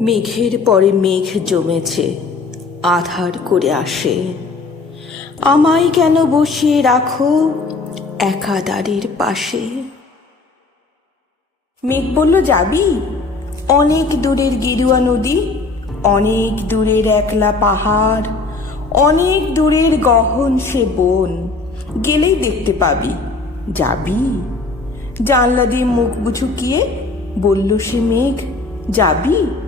মেঘের পরে মেঘ জমেছে, আধার করে আসে। আমায় কেন বসিয়ে রাখো একাদারের পাশে? মেঘ বলল, যাবি? অনেক দূরের গেরুয়া নদী, অনেক দূরের একলা পাহাড়, অনেক দূরের গহন সে বন। গেলেই দেখতে পাবি। যাবি? জানলা দিয়ে মুখ বুঝুকিয়ে বলল সে মেঘ, যাবি?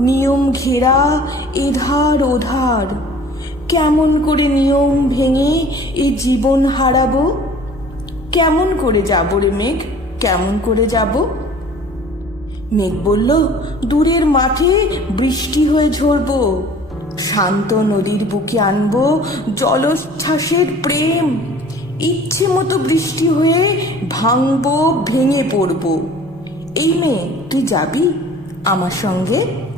নিয়ম ঘেরা, এধার ওধার। কেমন করে নিয়ম ভেঙে এ জীবন হারাবো? কেমন করে যাব রে মেঘ? কেমন করে যাব? মেঘ বলল, দূরের মাঠে বৃষ্টি হয়ে ঝরবো। শান্ত নদীর বুকে আনব জলোচ্ছ্বাসের প্রেম। ইচ্ছে মতো বৃষ্টি হয়ে ভাঙবো, ভেঙে পড়ব। এই মেয়ে, তুই যাবি আমার সঙ্গে?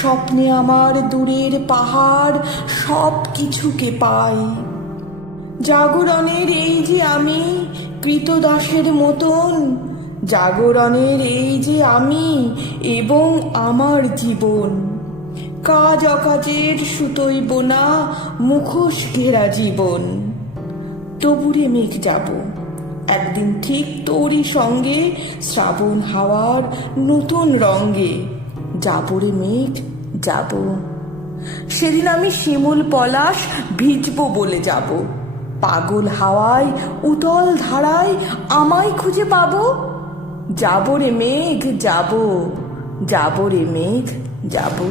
স্বপ্নে আমার দূরের পাহাড় সব কিছুকে পাই। জাগরণের এই যে আমি কৃতদাসের মতন, জাগরণের এই যে আমি এবং আমার জীবন। কাজ অকাজের সুতোই বোনা মুখোশ ঘেরা জীবন। তবুরে মেঘ যাব। একদিন ঠিক তোরই সঙ্গে শ্রাবণ হাওয়ার নতুন রঙ্গে যাবরে মেঘ, যাব। সেদিন আমি শিমুল পলাশ ভিজবো বলে যাব। পাগল হাওয়ায়, উতল ধারায় আমায় খুঁজে পাবো? যাব রে মেঘ, যাব। যাব রে মেঘ, যাব।